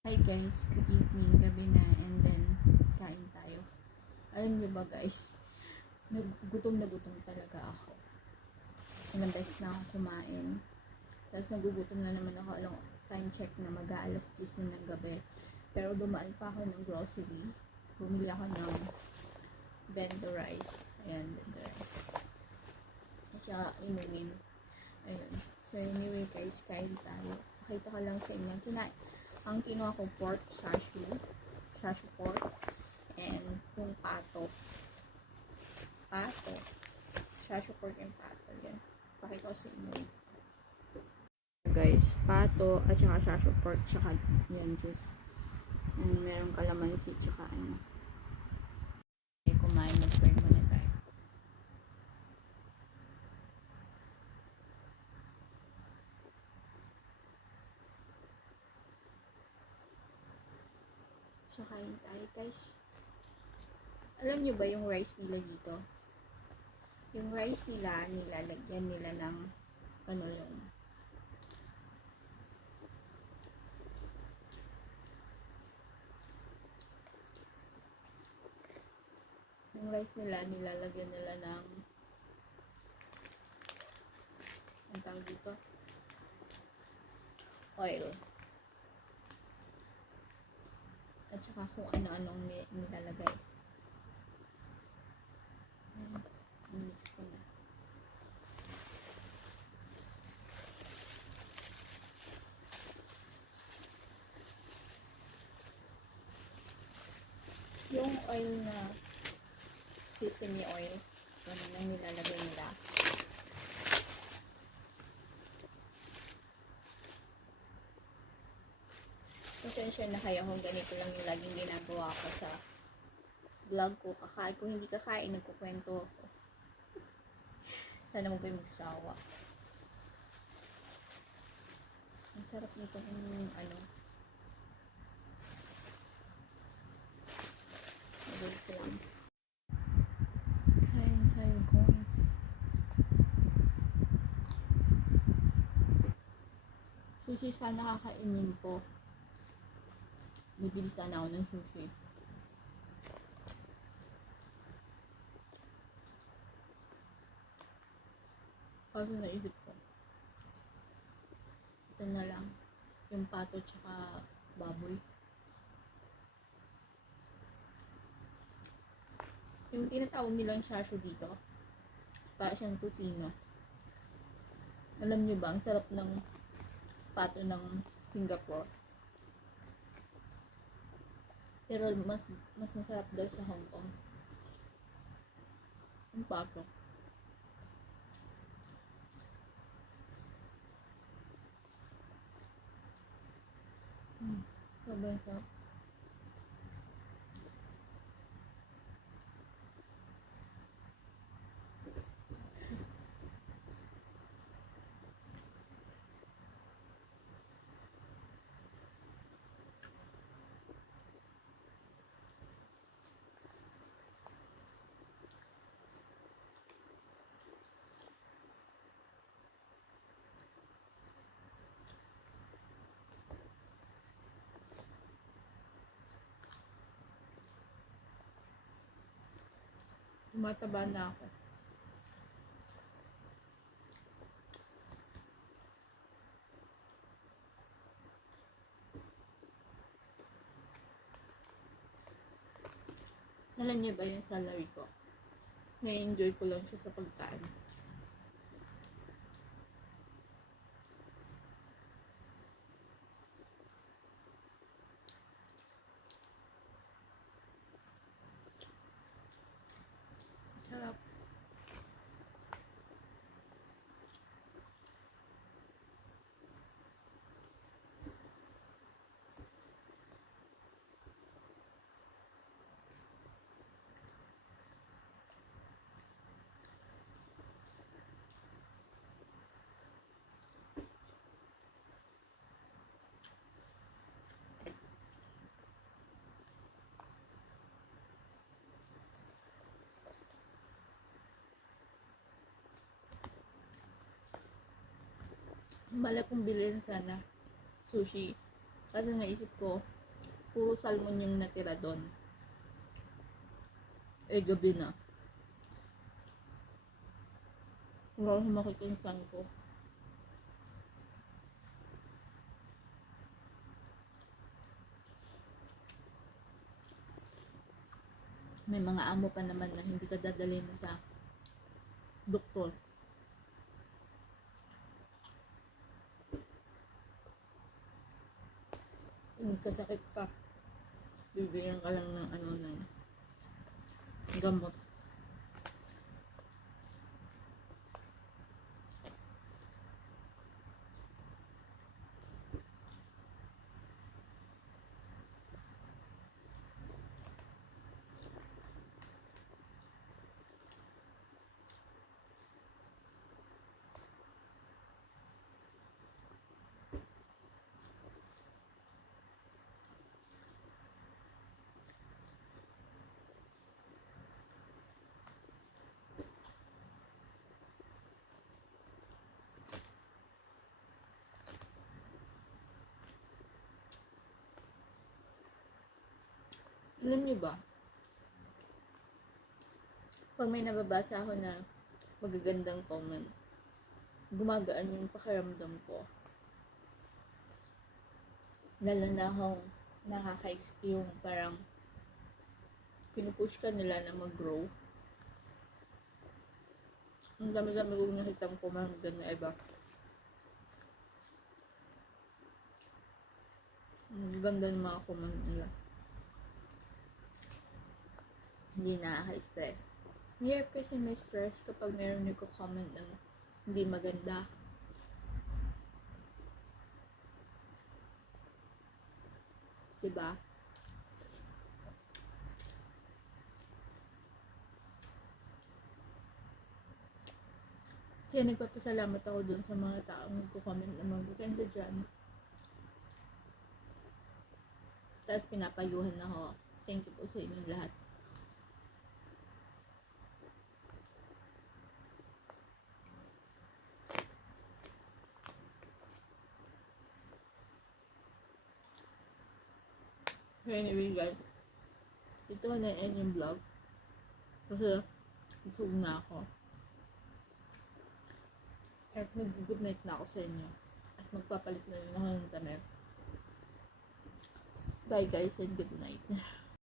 Hi guys, good evening, gabi na, and then kain tayo. Alam niyo ba guys, gutom na gutom talaga ako. Ilang beses na ako kumain. Tapos nagugutom na naman ako, alam time check na mag-aalas 10 na ng gabi. Pero dumaan pa ako ng grocery. Bumili ako ng bento rice. Ayan, bento rice. At saka inumin. Ayun. So anyway guys, kain tayo. Pakita ko lang sa inyo. Ang kinuha ko pork chashu pork, and yung pato, chashu pork and pato, yan. Pakita ko sa inyo. Guys, pato, at saka chashu pork, saka yan, juice. And merong kalamansi, saka ano. Okay, kumain, mag-burn muna tayo. So, kain tayo guys. Alam nyo ba yung rice nila dito? Yung rice nila, nilalagyan nila ng ano yung rice nila, nilalagyan nila ng ang tawag dito? Oil. At saka kung ano-anong nilalagay. Mix ko na. Yung oil na sesame oil, ano nang nilalagay nila. Pasensya na kayo kung ganito lang yung laging ginagawa ko sa vlog ko. Kung hindi kakain, nagkukwento ako. Sana mo kayo magsawa. Ang sarap nito kung ano. Nagawin ko lang. Kain tayo guys. Sushi sana kakainin ko. Bibili sana ako ng sushi. Kaso naisip ko, ito na lang. Yung pato tsaka baboy. Yung tinatawag nilang shashu dito, para siyang kusino. Alam nyo ba, ang sarap ng pato ng Singapore. Pero mas masarap daw sa Hong Kong. Ang pato. Sobrang sarap. Tumataba na ako. Alam niyo ba yung salary ko? Na-enjoy ko lang siya sa pagkain. Sarap. Balak kong bilhin sana sushi. Kasi naisip ko, puro salmon yung natira doon. Eh, gabi na. Wala akong makikinsan ko. May mga amo pa naman na hindi ka dadalhin sa doktor. Kung kasakit ka, bibigyan ka lang ng ng gamot. Alam niyo ba, pag may nababasa ako na magagandang comment, gumagaan yung pakiramdam ko. Lalo na akong yung parang pinupush ka nila na mag-grow. Ang dami-dami kong nakitang comment na iba. Ang ganda ng mga comment nila. Hindi nakaka-stress. Mahirap kasi may stress kapag meron nagko-comment ng hindi maganda. Diba? Kaya nagpapasalamat ako dun sa mga taong nagko-comment na magaganda dyan. Tapos pinapayuhan ako. Thank you po sa inyong lahat. So anyway guys, ito na-end yung vlog. Kasi busog na ako. At mag-good night na ako sa inyo. At magpapalit na rin ako ng damit. Bye guys and good night.